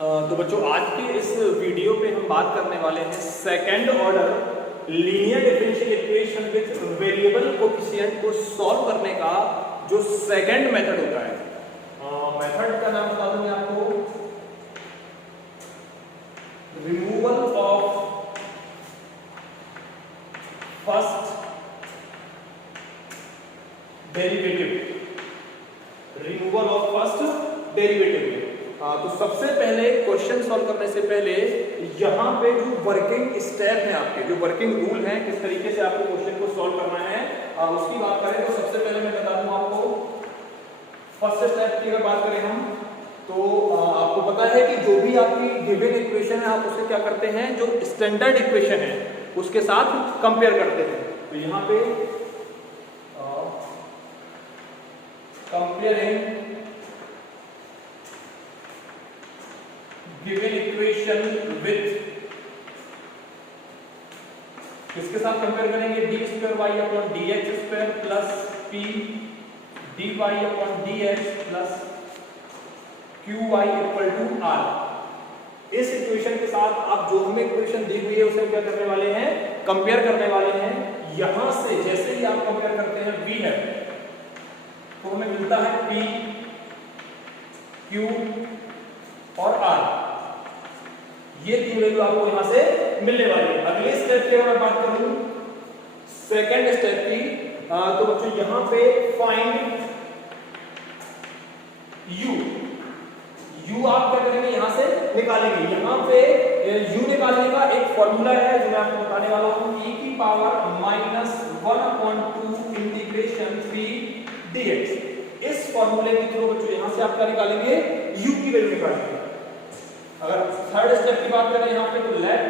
तो बच्चों आज के इस वीडियो पे हम बात करने वाले हैं second order linear differential equation with variable coefficient को सॉल्व करने का जो सेकंड मेथड होता है। मेथड का नाम बता दूं मैं आपको, removal of first derivative. Removal of first derivative. तो सबसे पहले क्वेश्चन सॉल्व करने से पहले यहाँ पे जो वर्किंग स्टेप है आपके, जो वर्किंग रूल है, किस तरीके से आपको क्वेश्चन को सॉल्व करना है, उसकी बात करें तो सबसे पहले मैं बता दूं आपको फर्स्ट स्टेप की अगर बात करें हम, तो आपको पता है कि जो भी आपकी गिवन इक्वेशन है आप उसे क्या करते हैं, जो स्टैंडर्ड इक्वेशन है उसके साथ कंपेयर करते हैं। तो यहाँ पे कंपेयरिंग given equation with किसके साथ कंपेयर करेंगे, D square Y upon D X square plus P D Y upon D X plus Q Y equal to R. इस इक्वेशन के साथ आप जो हमें इक्वेशन दी हुई है उसे क्या करने वाले हैं, कंपेयर करने वाले हैं। यहां से जैसे ही आप कंपेयर करते हैं वी है तो हमें मिलता है पी क्यू और आर, ये तीन वैल्यू आपको यहां से मिलने वाली है। अगले स्टेप की अगर बात करूं सेकंड स्टेप की, तो बच्चों यहां पे फाइंड यू आप क्या करेंगे, यहां से निकालेंगे। यहां पे यू निकालने का एक फॉर्मूला है जो मैं आपको बताने वाला हूं, e की पावर -1/2 इंटीग्रेशन पी dx। इस फॉर्मूले के थ्रू बच्चों यहां से आप क्या निकालेंगे, u की वैल्यू निकालेंगे। अगर थर्ड स्टेप की बात करें यहां पे, तो let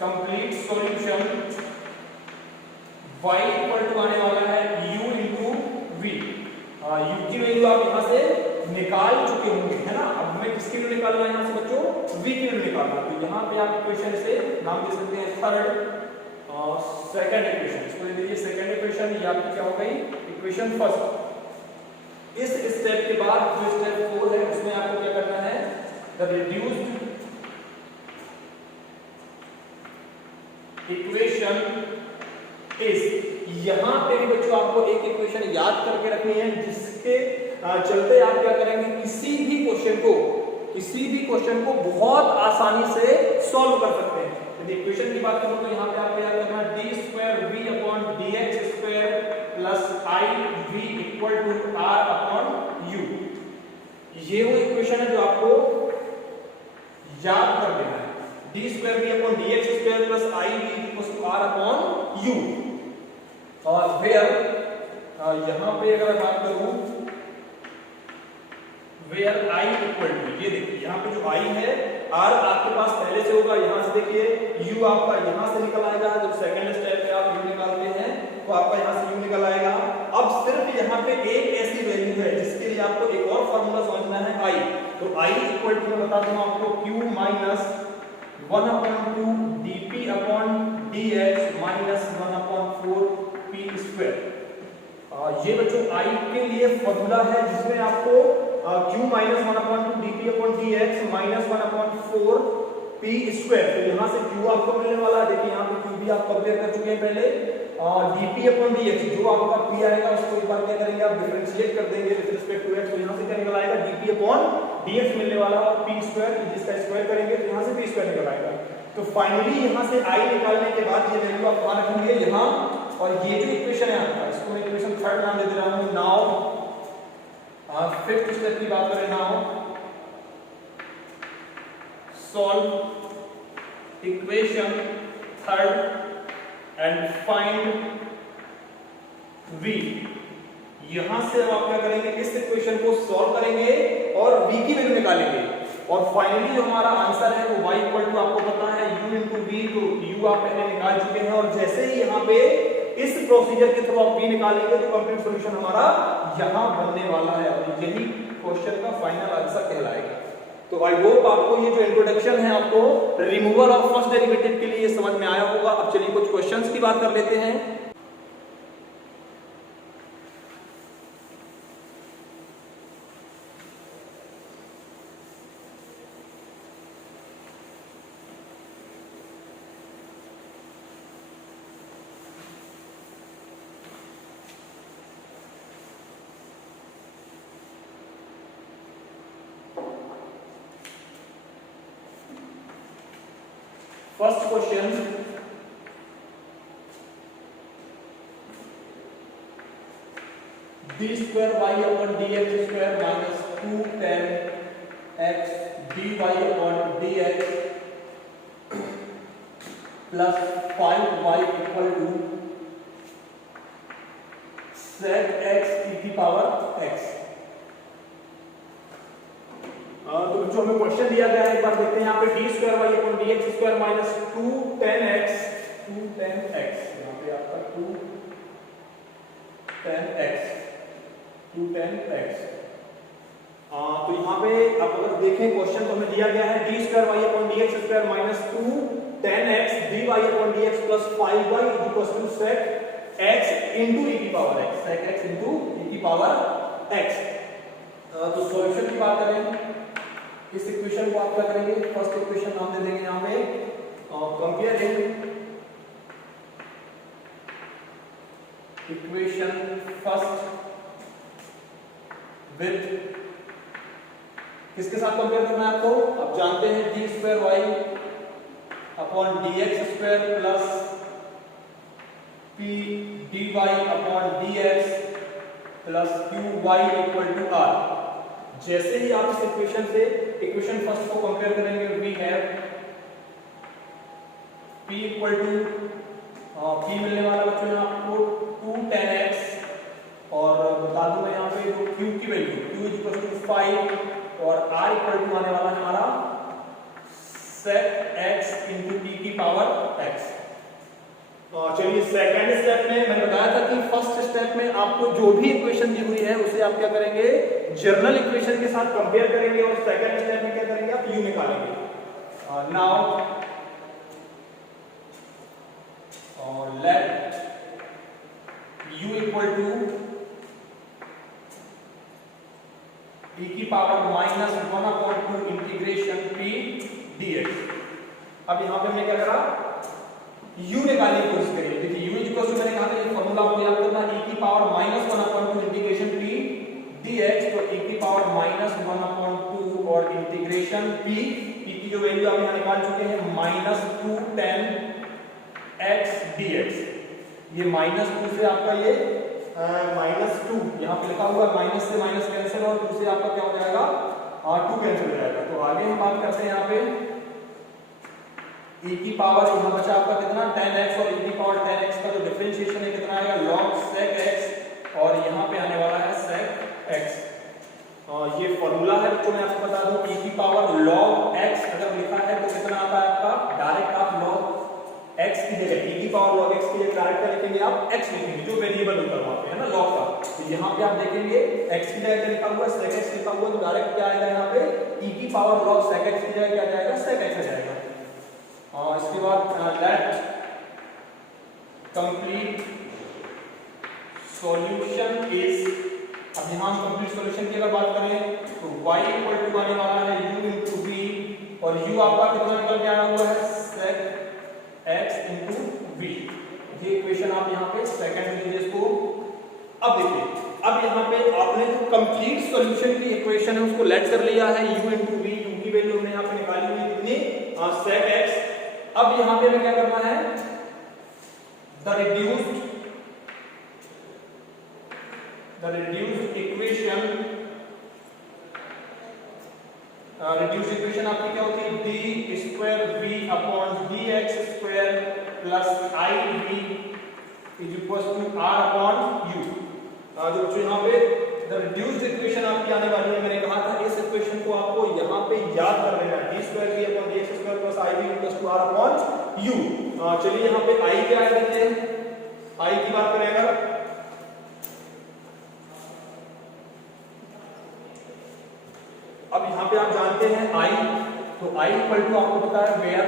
complete solution y equal to आने वाला है u इंटू v। u की वैल्यू आप यहां से निकाल चुके होंगे, है ना। अब हमें किसकी वैल्यू निकालना है, यहां से बच्चों v की वैल्यू निकालना है। तो यहां पे आप इक्वेशन से नाम दे सकते हैं थर्ड सेकंड इक्वेशन, इसको दे दीजिए सेकंड इक्वेशन। ये आपकी क्या हो गई, इक्वेशन फर्स्ट। इस स्टेप के बाद जो स्टेप 4 है उसमें आपको क्या करना है, द रिड्यूस्ड इक्वेशन इज। यहां पे भी बच्चों आपको एक इक्वेशन याद करके रखनी है जिसके चलते आप क्या करेंगे, किसी भी क्वेश्चन को बहुत आसानी से सॉल्व कर सकते हैं। यदि इक्वेशन की बात करूं तो यहां पे आपको याद करना है D square V upon D X square plus I V equal to R upon U. ये वो इक्वेशन है जो आपको याद कर देना है, D square V upon D X square plus I V equal to R upon U. और वेयर यहां पे अगर बात करूं वेयर i इक्वल टू, ये देखिए यहां पे जो i है, r आपके पास पहले से होगा। यहां से देखिए u आपका यहां से निकल आएगा, जब सेकंड स्टेप पे आप u निकालते हैं तो आपका यहां से u निकल आएगा। अब सिर्फ यहां पे एक ऐसी वैल्यू है जिसके लिए आपको एक और फार्मूला समझना है, i। तो i इक्वल टू मैं बता दूं आपको q minus 1/2 dp upon dx minus 1/4 p square. ये बच्चों i के लिए फॉर्मूला है जिसमें आपको q minus 1/2 dp upon dx minus 1/4 p square. तो यहां से q आपको मिलने वाला है, देखिए यहां पे q भी आप कंपेयर कर चुके हैं पहले। dp अपॉन dx जो आपका p आएगा उसको एक बार क्या करेंगे, आप डिफरेंशिएट कर देंगे विद रिस्पेक्ट टू x। तो यहां से क्या निकल आएगा, dp अपॉन dx मिलने वाला और p स्क्वायर, जिसका स्क्वायर करेंगे तो यहां से p स्क्वायर निकल आएगा। तो फाइनली यहां से i निकालने के बाद ये वैल्यू आप वहां रखेंगे यहां, और ये जो इक्वेशन है आपका, इसको मैं इक्वेशन थर्ड नाम दे दे रहा हूं। नाउ फिफ्थ स्टेप की बात करें, now solve equation third and find v। यहां से अब आप क्या करेंगे, इस इक्वेशन को सॉल्व करेंगे और v की वैल्यू निकालेंगे। और फाइनली जो हमारा आंसर है वो y इक्वल टू आपको पता है u इंटू v। तो u आप पहले निकाल चुके हैं, और जैसे ही यहाँ पे इस प्रोसीजर के थ्रू आप v निकालेंगे तो कंप्लीट सॉल्यूशन हमारा यहां बनने वाला है, और यही क्वेश्चन का फाइनल आंसर कहलाएगा। तो आई होप आपको ये जो इंट्रोडक्शन है आपको रिमूवल ऑफ फर्स्ट डेरिवेटिव के लिए समझ में आया होगा। अब चलिए कुछ क्वेश्चंस की बात कर लेते हैं। First question, D square Y upon D X square minus 2 tan x dy upon D X plus 5y equal to sec x e की पावर x। तो जो हमें क्वेश्चन दिया गया है एक बार देखते हैं यहाँ पे D square Y upon D X square minus 2 tan x यहाँ पे आपका 2 tan x। तो यहाँ पे आप अगर देखें क्वेश्चन तो हमें दिया गया है D square Y upon D X square minus 2 tan x dy upon dx plus 5y equal to sec x into e की power x, sec x into e की पावर x। तो सॉल्यूशन की बात करें, इस इक्वेशन को आप क्या करेंगे, फर्स्ट इक्वेशन नाम दे देंगे यहाँ पे कंपेयरिंग इक्वेशन फर्स्ट विद, किसके साथ कंपेयर करना है आपको, आप जानते हैं D square Y upon D X square plus P D Y upon D X plus Q Y equal to R. जैसे ही आप इस इक्वेशन से इक्वेशन फर्स्ट को कंपेयर करेंगे, we have p equal to p मिलने वाला बच्चों यहाँ आपको 2 tan x और बता दूं मैं यहाँ पे जो q की वैल्यू q इक्वल टू 5 और r इक्वल टू आने वाला है हमारा sec x इनटू e की पावर x। चलिए सेकंड स्टेप में मैंने बताया था कि फर्स्ट स्टेप में आपको जो भी इक्वेशन दी हुई है उसे आप क्या करेंगे, जर्नल इक्वेशन के साथ कंपेयर करेंगे और सेकंड स्टेप में क्या करेंगे, आप u निकालेंगे। Now let u equal to e की power minus 1/2 integration p dx। अब यहां पे हमने क्या करा, u निकालने की कोशिश करिए। देखिए u इक्वल टू मैंने कहा था ये फार्मूला आपको याद करना, e की power minus 1/2 integration p dx, तो e की पावर माइनस 1/2 और इंटीग्रेशन p की जो वैल्यू आप यहां निकाल चुके हैं माइनस 2 tan x dx। ये माइनस 2 से आपका ये माइनस 2 यहाँ पे लिखा हुआ माइनस से माइनस कैंसिल और 2 से आपका क्या हो जाएगा 2 कैंसिल हो जाएगा। तो आगे हम बात करते हैं यहाँ पे e की पावर यहाँ बचा आपका कितना tan x और e की पावर tan x का जो डिफरेंशिएशन है कितना आएगा log sec x और यहाँ पे आने वाला है sec x। ये फॉर्मूला है बच्चों, मैं आपको बता दूं e की पावर log x अगर लिखा है तो कितना आता है आपका, डायरेक्ट आप log x की जगह e की पावर log x की जगह डायरेक्ट क्या लिखेंगे आप x लिखेंगे, जो वेरिएबल होता है वहां पे है ना log का। तो यहाँ पे आप देखेंगे x की जगह लिखा हुआ है sec x लिखा हुआ है, तो डायरेक्ट क्या आएगा यहाँ पे e की पावर log sec x की जगह क्या जाएगा sec x आ जाएगा। और इसके बाद लेट कंप्लीट सॉल्यूशन इज, अब यहाँ हम कंप्लीट सॉल्यूशन की अगर बात करें तो y इक्वल टू आने वाला है u इनटू v और u आपका कितना निकल के आया हुआ है sec x इनटू v। ये इक्वेशन आप यहाँ पे सेकंड में लीजिए इसको। अब देखिए, अब यहाँ पे आपने जो कंप्लीट सॉल्यूशन की इक्वेशन है उसको लेट कर लिया है u इनटू v, u की वैल्यू हमने यहाँ पे निकाली हुई है कितनी sec x। अब यहाँ पे हमें क्या करना है, द रिड्यूस्ड इक्वेशन आपकी क्या होती है D square V upon D X square plus I V is equal to R upon U. जो यहाँ पे द रिड्यूस्ड इक्वेशन आपकी आने वाली है, मैंने कहा था इस इक्वेशन को आपको यहाँ पे याद कर लेना है, D square V upon D X square plus I V equal to R upon U. चलिए यहाँ पे आई क्या है, देखिए आई की बात करें अगर, अब यहाँ पे आप जानते हैं आई, तो आई इक्वल टू आपको पता है वेयर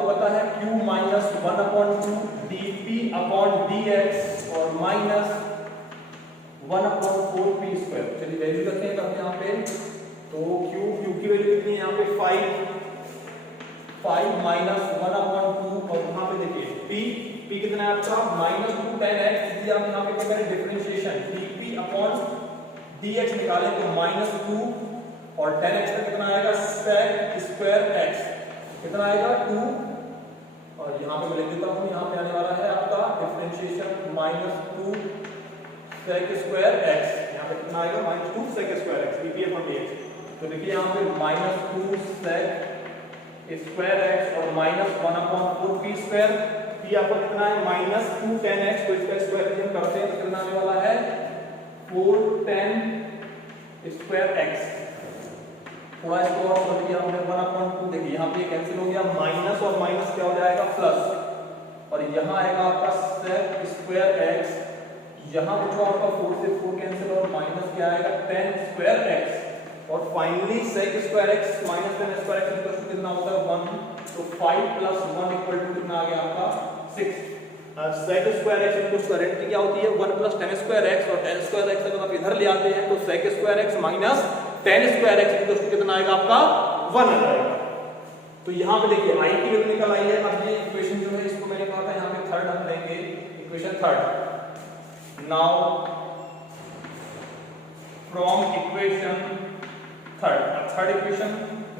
पता है q minus 1/2 dp upon dx और माइनस 1/4 p स्क्वायर। चलिए वैल्यू रखते हैं करते यहाँ पे, तो q की वैल्यू कितनी है यहाँ पे 5 माइनस 1/2 और यहाँ पे देखिए p कितना है आपका माइनस 2 tan x, यदि आप यहाँ पे क्या करें डिफरेंशिएशन dp अपॉन dx निकालें तो माइनस 2 और tan x का कितना आएगा sec स्क्वायर x। कितना आएगा 2, और यहाँ पे मैं लिख देता हूँ, यहाँ पे आने वाला है आपका डिफरेंशिएशन -2 sec स्क्वायर x। यहाँ पे कितना आएगा -2 sec स्क्वायर x dpf और dx। तो देखिए यहाँ पे -2 sec स्क्वायर x और -1/4 p स्क्वायर। p आपका कितना है -2 tan x, तो इसका स्क्वायर हम करते हैं तो कितना आने वाला है 4 tan स्क्वायर x। थोड़ा इसको और कर दिया हमने 1/2। देखिए यहाँ पे कैंसिल हो गया, माइनस और माइनस क्या हो जाएगा प्लस, और यहाँ आएगा आपका sec स्क्वायर x, यहाँ बचा आपका 4 से 4 कैंसिल और माइनस क्या आएगा tan स्क्वायर x, और finally sec square x minus tan square x equal to कितना होता है 1। तो 5 + 1 इक्वल टू कितना आ गया आपका 6। sec square x equal to identity क्या होती है 1 + tan स्क्वायर x, और tan स्क्वायर x अगर आप इधर ले आते हैं तो sec square x minus tan square x equal to कितना आएगा आपका 1 आ जाएगा। तो यहाँ पे देखिए i की वैल्यू निकल आई है। अब ये इक्वेशन जो है इसको मैंने कहा था यहाँ पे थर्ड हम लेंगे, equation third. Now from equation third equation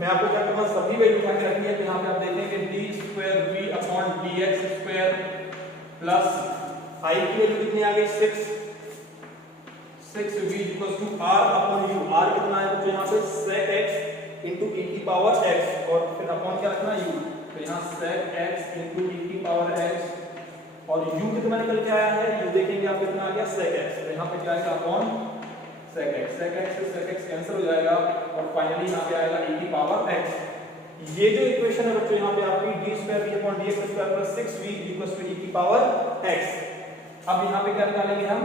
मैं आपको क्या करूंगा, सभी वैल्यू उठा के रखनी है। तो यहाँ पे आप देखेंगे d2v/dx² प्लस i की वैल्यू कितनी आ गई 6v = r/u। r कितना है तो यहाँ पे sec x into e की पावर x, और फिर अपॉन क्या रखना u, तो यहाँ sec x into e की पावर x, और u कितना निकल के आया है u देखेंगे आप कितना आ गया sec x, तो यहाँ पे क्या आएगा upon sec x। sec x से sec x कैंसिल हो जाएगा, और फाइनली यहाँ पे आएगा e की पावर x। ये जो इक्वेशन है बच्चों यहाँ पे आपकी d2v/dx² + 6v = e की पावर x। अब यहाँ पे क्या निकालेंगे हम,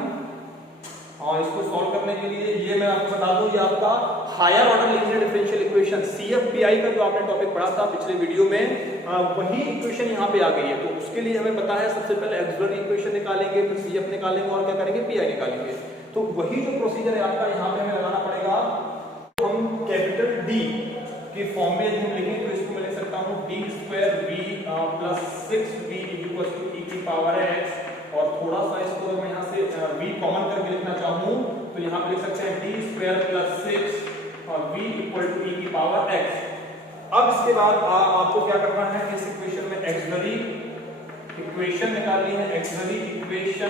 और इसको सॉल्व करने के लिए ये मैं आपको बता दूं, ये आपका higher order linear differential equation CFPI का जो आपने टॉपिक पढ़ा था पिछले वीडियो में, वही इक्वेशन यहाँ पे आ गई है। तो उसके लिए हमें पता है सबसे पहले ऑक्सिलरी इक्वेशन निकालेंगे, फिर CF निकालेंगे, और क्या करेंगे PI निकालेंगे। तो वही जो प्रोसीजर है आपका यहाँ पे हमें लगाना पड़ेगा। तो हम कैपिटल D के फॉर्म में हम लिखें तो इसको मैं लिख सकता हूँ d2v + 6v = e की पावर x, और थोड़ा सा इसको मैं यहाँ से v कॉमन करके लिखना चाहूँ तो यहाँ पे लिख सकते हैं d² + 6 और v = e की पावर x। अब इसके बाद आपको क्या करना है, इस इक्वेशन में ऑक्सिलरी इक्वेशन निकालनी है। ऑक्सिलरी इक्वेशन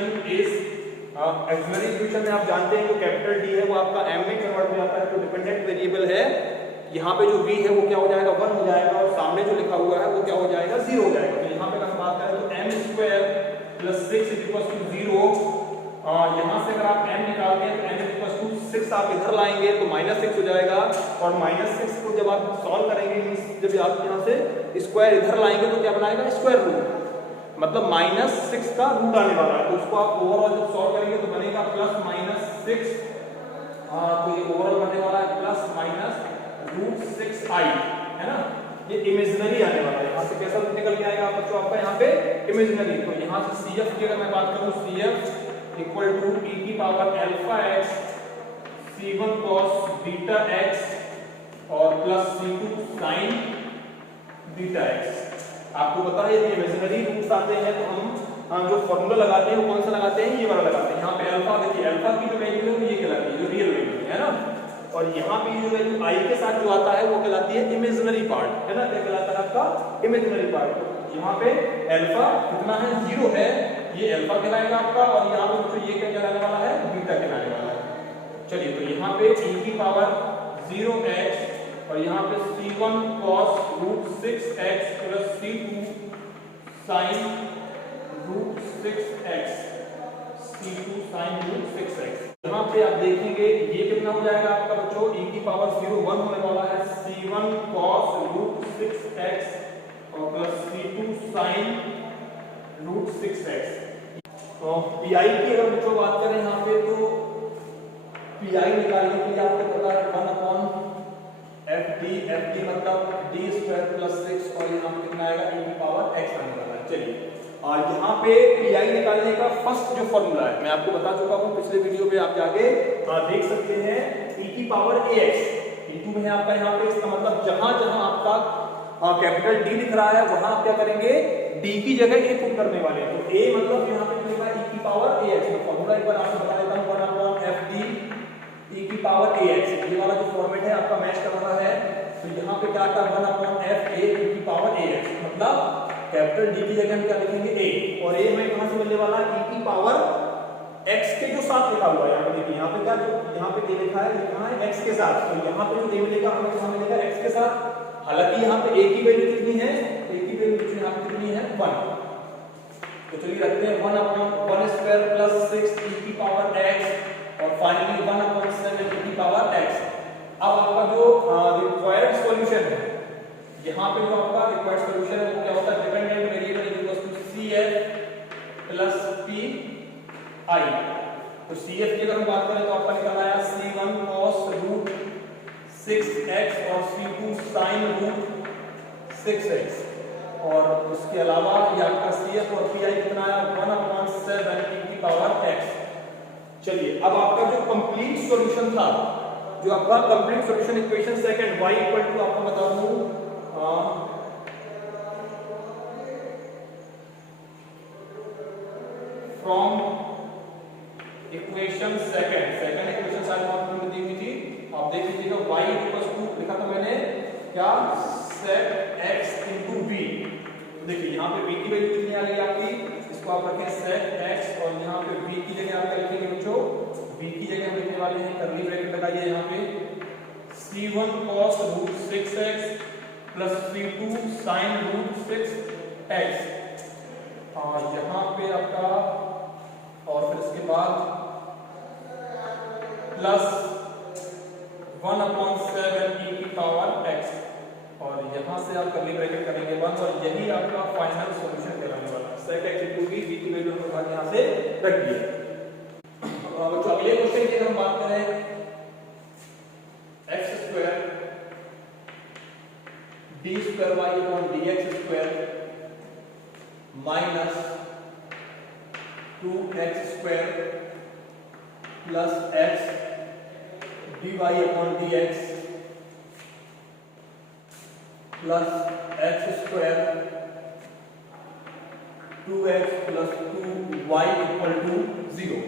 में आप जानते हैं जो कैपिटल D है वो आपका m में कन्वर्ट हो जाता है, तो डिपेंडेंट वेरिएबल है। यहाँ पे जो v है वो क्या हो जाएगा 1 हो जाएगा, और सामने जो लिखा हुआ है वो क्या हो जाएगा 0 हो जाएगा। तो यहाँ पे अगर हम बात करें तो m² + 6 = 0। यहाँ से अगर आप m निकालते हैं तो m = 6 आप इधर लाएंगे तो -6 हो जाएगा, और -6 को जब आप सॉल्व करेंगे, जब आप यहाँ से स्क्वायर इधर लाएंगे तो क्या बनाएगा स्क्वायर रूट, मतलब -6 का रूट आने वाला है। तो उसको आप ओवरऑल जब सॉल्व करेंगे तो बनेगा +-6, तो ये ओवरऑल बनने वाला है +-√6i, है ना। ये इमेजिनरी आने वाला है, यहाँ से कैसा निकल के आएगा बच्चों आपका यहाँ पे इमेजिनरी। तो यहाँ से CF की अगर मैं बात करूँ, CF = e की power αx c1 cos βx और +c2 sin βx। आपको पता है ये इमेजिनरी रूट्स आते हैं तो हम जो फॉर्मूला लगाते हैं वो कौन सा लगाते हैं, ये वाला लगाते हैं। यहाँ पे अल्फा देखिए, अल्फा की जो वैल्यू है वो ये कहलाती है जो रियल वैल्यू है ना, और यहाँ पे जो वैल्यू i के साथ जो आता है वो कहलाती है इमेजिनरी पार्ट, है ना। क्या कहलाता है आपका इमेजिनरी पार्ट। यहाँ पे अल्फा कितना है 0 है, ये अल्फा कहलाएगा आपका, और यहाँ पे तो ये क्या कहलाने वाला है बीटा कहलाने वाला है। चलिए तो यहाँ पे e की पावर 0x, और यहाँ पे c1 cos √6x + c2 sin √6x, c2 sin √6x। यहाँ पे आप देखेंगे ये कितना हो जाएगा आपका बच्चों, e की पावर 0 1 होने वाला है, c1 cos √6x और c2 sin √6x। तो pi की अगर बच्चों बात करें यहाँ पे, तो pi निकालने के लिए आपको पता है 1/fd मतलब d² + 6, और यहाँ पे कितना आएगा e की पावर x आने वाला है। चलिए, और यहाँ पे pi निकालने का फर्स्ट जो फॉर्मूला है मैं आपको बता चुका हूँ पिछले वीडियो में, आप जाके देख सकते हैं। e की पावर ax इंटू में आपका यहाँ पे, इसका मतलब जहां जहां आपका कैपिटल D लिख रहा है वहां आप क्या करेंगे D की जगह a पुट करने वाले हैं। तो a मतलब यहाँ पे लिखा है e की पावर ax। तो फॉर्मूला एक बार आपको बता देता हूँ 1/fd e की पावर ax। ये वाला जो फॉर्मेट है आपका मैच कर रहा है। तो यहाँ यहाँ पे क्या था 1/f a की पावर ax, मतलब कैपिटल डी की जगह हम क्या लिखेंगे a, और a हमें कहां से मिलने वाला है e की पावर x के जो साथ लिखा हुआ है। यहाँ पे देखिए, यहाँ पे क्या, जो यहाँ पे a लिखा है ये कहां है x के साथ, तो यहाँ पे जो a मिलेगा हमें कहां मिलेगा x के साथ। हालांकि यहाँ पे a की वैल्यू कितनी है, a की वैल्यू यहाँ पे कितनी है 1, तो चलिए रखते हैं 1/1² प्लस 6 e की पावर x और फाइनली 1/7 e की पावर x। अब आपका जो रिक्वायर्ड सॉल्यूशन है, यहाँ पे जो आपका रिक्वायर्ड सॉल्यूशन है वो क्या होता है, dependent variable equals to cf plus p i। तो cf की अगर हम बात करें तो आपका निकल आया c1 cos √6x और c2 sin √6x, और उसके अलावा ये आपका cf और pi कितना आया 1/7 e की पावर x। चलिए अब आपका जो कंप्लीट सॉल्यूशन था, जो आपका complete solution equation second y equal to आपको बता दूं फ्रॉम इक्वेशन सेकंड इक्वेशन शायद आपको दी हुई थी, आप देख लीजिएगा y इक्वल्स टू लिखा था मैंने क्या sec x into v। देखिए यहाँ पे v की वैल्यू कितनी आ गई आपकी, इसको आप रखें sec x और यहाँ पे v की जगह आप क्या लिखेंगे बच्चों, v की जगह हम लिखने वाले हैं कर्ली ब्रैकेट लगाइए यहाँ पे c1 cos √6x plus c2 sin √6x, और यहाँ पे आपका और फिर इसके बाद प्लस 1/7 e की पावर x, और यहाँ से आप कर्ली ब्रैकेट करेंगे 1, और यही आपका फाइनल सॉल्यूशन कहलाने वाला है। sec x into v की वैल्यू हम लोग यहाँ से रख दिए। बच्चों अगले क्वेश्चन की अगर हम बात करें x² d² y/dx² minus 2x² plus x dy/dx plus x² 2x plus 2y equal to 0।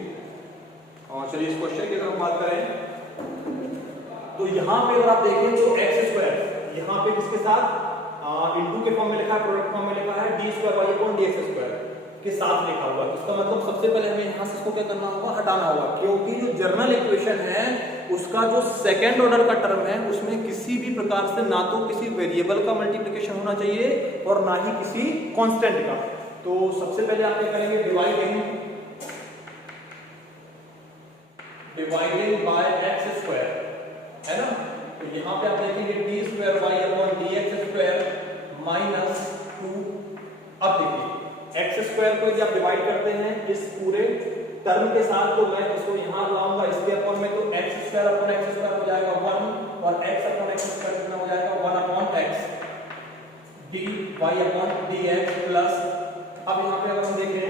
और चलिए इस क्वेश्चन की अगर हम बात करें तो यहाँ पे अगर आप देखें तो x² यहाँ पे किसके साथ इनटू के फॉर्म में लिखा है, प्रोडक्ट फॉर्म में लिखा है d² y/dx² के साथ लिखा हुआ है। इसका मतलब सबसे पहले हमें यहाँ से इसको क्या करना होगा, हटाना होगा, क्योंकि जो जर्नल इक्वेशन है उसका जो सेकंड ऑर्डर का टर्म है उसमें किसी भी प्रकार से ना तो किसी वेरिएबल का मल्टीप्लिकेशन होना चाहिए और ना ही किसी कांस्टेंट का। तो सबसे पहले आप क्या करेंगे, डिवाइडिंग बाय x² है ना, तो यहाँ पे आप देखेंगे d² y/dx² माइनस 2। अब देखिए x² को यदि आप डिवाइड करते हैं इस पूरे टर्म के साथ, तो मैं इसको यहाँ लाऊंगा इसके अपॉन में, तो x² हो जाएगा 1 और x/x² कितना हो जाएगा 1/x dy/dx प्लस, अब यहाँ पे अगर हम देखें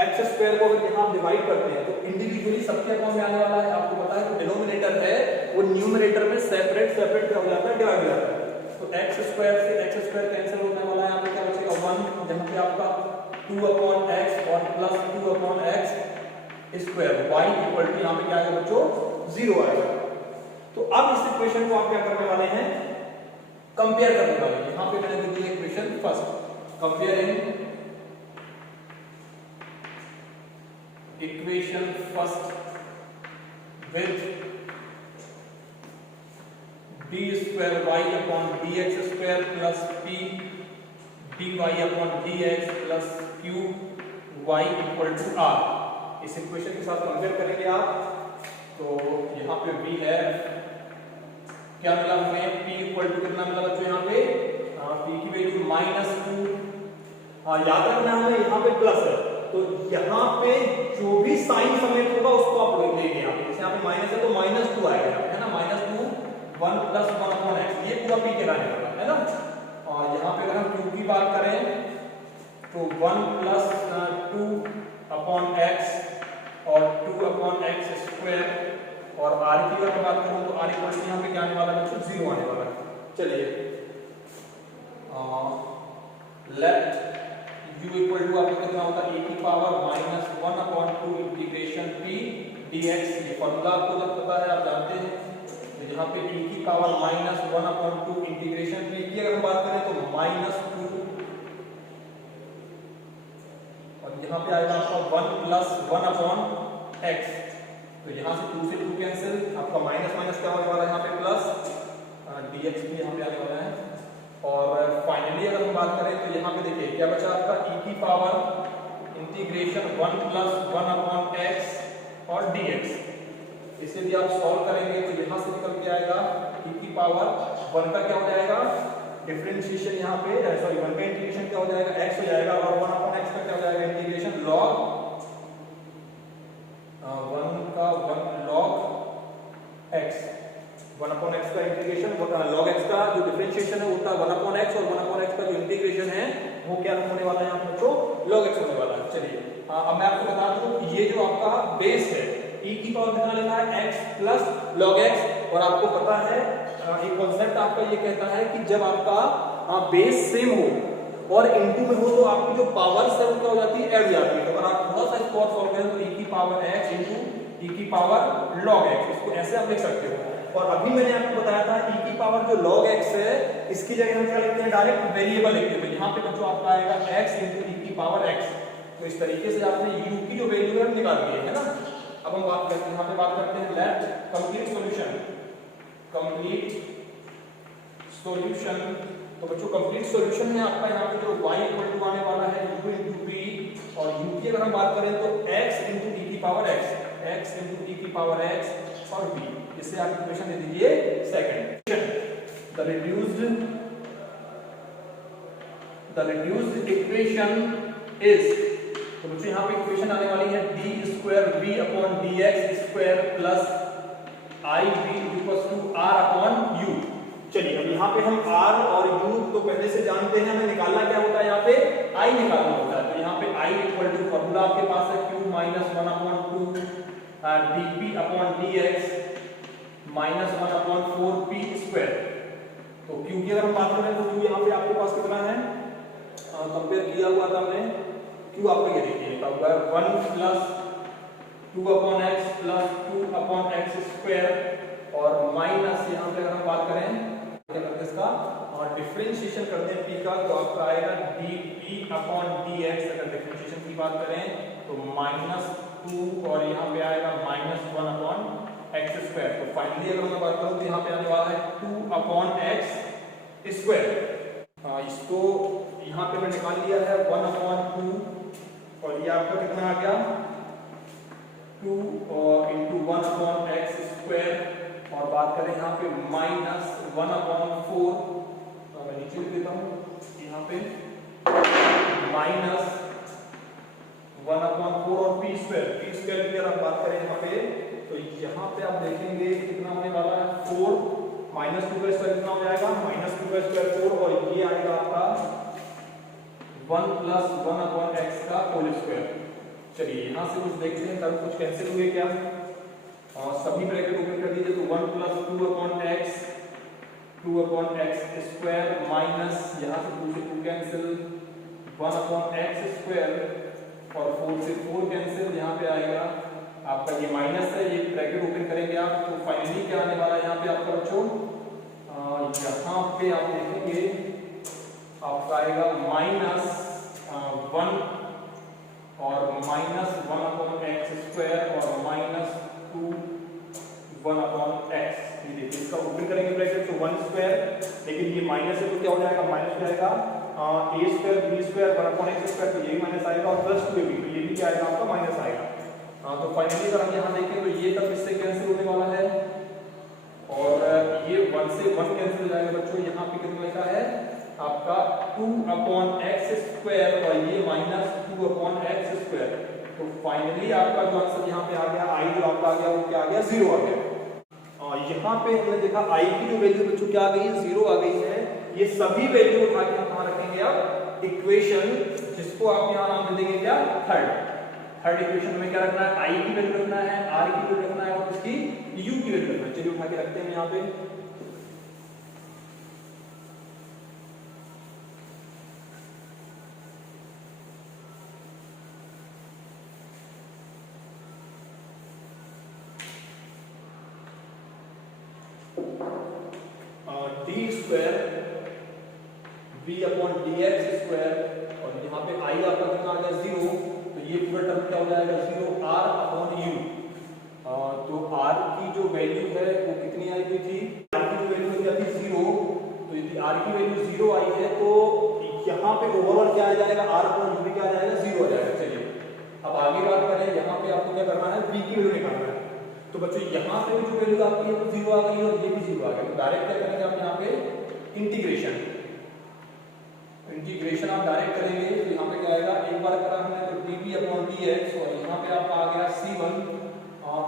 x² को अगर यहाँ डिवाइड करते हैं तो इंडिविजुअली सबके अपॉन में आने वाला है, आपको पता है, तो डिनोमिनेटर है वो न्यूमरेटर में सेपरेट क्या हो जाता है, डिवाइड हो जाता है। तो x² से x² कैंसिल होने वाला है, यहाँ पे क्या बचेगा 1, जहाँ पे आपका 2/x और plus 2/x square y equal to यहाँ पे क्या आएगा बच्चों 0 आएगा। तो अब इस इक्वेशन को आप क्या करने वाले हैं, कंपेयर करने वाले हैं। यहाँ पे मैंने दी है equation first, comparing equation first with d² y/dx² plus p dy/dx plus q y equal to r। इस इक्वेशन के साथ कंपेयर करेंगे आप, तो यहाँ पे v है, क्या मिला हमें, p इक्वल टू कितना मिला बच्चों, यहाँ पे p की वैल्यू -2। याद रखना हमें यहाँ पे प्लस है, तो यहाँ पे जो भी साइन समेत होगा उसको आप लोग लेंगे, यहाँ पे जैसे यहाँ पे माइनस है तो -2 आएगा, है ना, -2 1 + 1/x, ये पूरा p के लाने वाला है ना। और यहाँ पे अगर हम q की बात करें तो 1 + 2/x और 2/x², और r की अगर बात करूँ तो r इक्वल टू यहाँ पे क्या आने वाला है बच्चों 0 आने वाला है। चलिए लेफ्ट u इक्वल टू आपका कितना होता है, e की पावर -1/2 इंटीग्रेशन p dx। ये फॉर्मूला आपको जब पता है, आप जानते हैं, तो यहाँ पे e की पावर -1/2 इंटीग्रेशन में की अगर हम बात करें तो -2, और यहाँ पे आएगा आपका 1 + 1/x। तो यहाँ से 2 से 2 कैंसिल, आपका माइनस माइनस क्या होने वाला है यहाँ पे प्लस, dx भी यहाँ पे आने वाला है। और फाइनली अगर हम बात करें तो यहाँ पे देखिए क्या बचा आपका e की पावर इंटीग्रेशन 1 + 1/x और dx। इसे भी आप सॉल्व करेंगे तो यहाँ से निकल के आएगा e की पावर 1 का क्या हो जाएगा डिफरेंशिएशन, यहाँ पे सॉरी 1 का इंटीग्रेशन क्या हो जाएगा x हो जाएगा, और 1/x का क्या हो जाएगा इंटीग्रेशन log 1 का 1 log x, 1/x का इंटीग्रेशन log x का जो डिफरेंशिएशन है उसका 1/x, और 1/x का जो इंटीग्रेशन है वो क्या होने वाला है यहाँ पे बच्चों log x होने वाला है। चलिए अब मैं आपको बता दूं ये जो आपका बेस है e की पावर कितना लेना है x प्लस log x, और आपको पता है एक कॉन्सेप्ट आपका ये कहता है कि जब आपका बेस सेम हो और इनटू में हो तो आपकी जो पावर्स है वो क्या हो जाती है ऐड हो जाती है। तो अगर आप थोड़ा सा इसको और सॉल्व करें तो e की पावर x इनटू e की पावर log x, इसको ऐसे आप लिख सकते हो। और अभी मैंने आपको बताया था e की पावर जो log x है इसकी जगह हम क्या लिखते हैं डायरेक्ट वेरिएबल लिखते हैं। तो यहाँ पे बच्चों आपका आएगा x इनटू e की पावर x। तो इस तरीके से आपने u की जो वैल्यू है निकाल ली है ना। अब हम बात करते हैं यहाँ पे बात करते हैं let complete solution, complete solution. तो बच्चों कंप्लीट सॉल्यूशन में आपका यहाँ पे जो y इक्वल टू आने वाला है u इनटू v, और u की अगर हम बात करें तो x इनटू e की power x, x into e की पावर x और v। इससे आप इक्वेशन दे दीजिए second, the reduced equation is, तो बच्चों यहाँ पे इक्वेशन आने वाली है d²v/dx² प्लस iv=r/u। चलिए अब यहाँ पे हम r और u तो पहले से जानते हैं, हमें निकालना क्या होता है यहाँ पे i निकालना होता है। तो यहाँ पे i इक्वल टू फॉर्मूला आपके पास है q - 1/2 dp/dx -1/4p²। तो q की अगर हम बात करें तो q यहाँ पे आपके पास कितना है, कंपेयर किया हुआ था हमने, q आपका ये देखिए 1 + 2/x प्लस 2/x² और माइनस यहाँ पे अगर हम बात करें क्या करते हैं इसका और डिफरेंशिएशन करते हैं p का, तो आपका आएगा dp/dx। अगर डिफरेंशिएशन की बात करें तो -2 और यहाँ पे आएगा -1/x²। तो फाइनली अगर मैं बात करूँ तो यहाँ पे आने वाला है 2/x²। इसको यहाँ पे मैं निकाल लिया है 1/2, और ये आपका कितना आ गया 2 × 1/x², और बात करें यहाँ पे -1/4, तो मैं नीचे लिख देता हूँ यहाँ पे -1/4 और p² की अगर हम बात करें यहाँ पे तो यहाँ पे आप देखेंगे कितना होने वाला है 4, -2 का स्क्वायर कितना हो जाएगा -2 का स्क्वायर 4, और ये आएगा आपका 1 + 1/x²। चलिए यहाँ से कुछ देखते हैं तब कुछ कैंसिल हुए क्या, और सभी ब्रैकेट ओपन कर दीजिए। तो 1 + 2/x² माइनस यहाँ से 2 से 2 कैंसिल 1/x² और 4 से 4 कैंसिल, यहाँ पे आएगा आपका ये माइनस है, ये ब्रैकेट ओपन करेंगे आप तो फाइनली क्या आने वाला है यहाँ पे आपका बच्चों, यहाँ पे आप देखेंगे आपका आएगा -1 और -1/x² और -2 1/x। ये देखिए इसका ओपन करेंगे ब्रैकेट तो 1², लेकिन ये माइनस है तो क्या हो जाएगा माइनस हो जाएगा a² b² 1/x², तो ये भी माइनस आएगा, और +2 तो ये भी क्या आएगा आपका माइनस आएगा। तो फाइनली अगर हम यहाँ देखें तो ये तब इससे कैंसिल होने वाला है, और ये 1 से 1 कैंसिल हो जाएगा बच्चों। यहाँ पे कितना लिखा है आपका 2/x² और ये -2/x²। तो फाइनली आपका जो आंसर यहाँ पे आ गया i जो आपका आ गया वो क्या आ गया 0 आ गया। यहाँ पे हमने देखा i की जो वैल्यू बच्चों क्या आ गई है 0 आ गई है। ये सभी वैल्यू उठा के हम कहाँ रखेंगे अब इक्वेशन, जिसको आप यहाँ नाम दे देंगे क्या थर्ड इक्वेशन में क्या रखना है i की वैल्यू रखना है, r की वैल्यू रखना है और इसकी u की वैल्यू रखना है। चलिए उठा के रखते हैं यहाँ पे। D square v upon dx square, और यहाँ पे i आपका कितना आ गया 0, तो ये पूरा टर्म क्या हो जाएगा 0 r अपॉन u। तो r की जो वैल्यू है वो कितनी आई हुई थी, r की जो वैल्यू हो जाती 0, तो यदि r की वैल्यू 0 आई है तो यहाँ पे ओवरऑल क्या आ जाएगा, r अपॉन u भी क्या आ जाएगा 0 आ जाएगा। चलिए अब आगे बात करें, यहाँ पे आपको क्या करना है, v की वैल्यू निकालना है। तो बच्चों यहाँ पे जो वैल्यू आपकी है वो 0 आ गई और ये भी 0 आ गया, तो डायरेक्ट क्या करेंगे आप यहाँ पे इंटीग्रेशन आप डायरेक्ट करेंगे। तो यहाँ पे क्या आएगा, एक बार करा हमने तो dv अपॉन dx, और यहाँ पे आपका आ गया c1,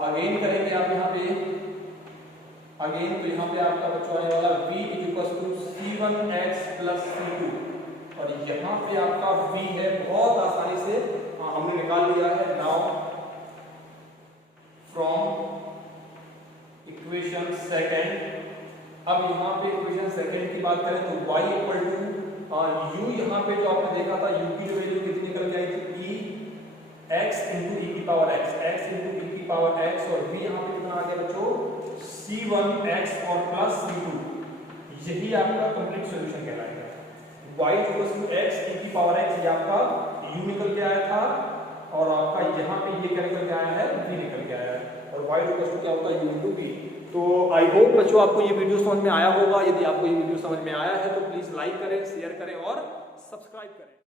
अगेन करेंगे आप यहाँ पे अगेन, तो यहाँ पे आपका बच्चों आने वाला v equals to c1x plus c2, और यहाँ पे आपका v है, बहुत आसानी से हमने निकाल लिया है। नाउ फ्रॉम इक्वेशन सेकंड, अब यहाँ पे इक्वेशन सेकंड की बात करें तो y इक्वल टू u, यहाँ पे जो आपने देखा था u की जो वैल्यू कितनी निकल के आई थी, e x इंटू ई की पावर x, x इंटू ई की पावर x, और v यहाँ पे कितना आ गया बच्चों c1x और प्लस c2, यही आपका कंप्लीट सॉल्यूशन कहलाएगा। y इक्वल्स टू x ई की पावर x, ये आपका u निकल के आया था, और आपका यहाँ पे ये क्या निकल के आया है, v निकल के आया है, और y इक्वल्स टू क्या होता है, u इंटू v। तो आई होप बच्चों आपको ये वीडियो समझ में आया होगा। यदि आपको ये वीडियो समझ में आया है तो प्लीज लाइक करें, शेयर करें और सब्सक्राइब करें।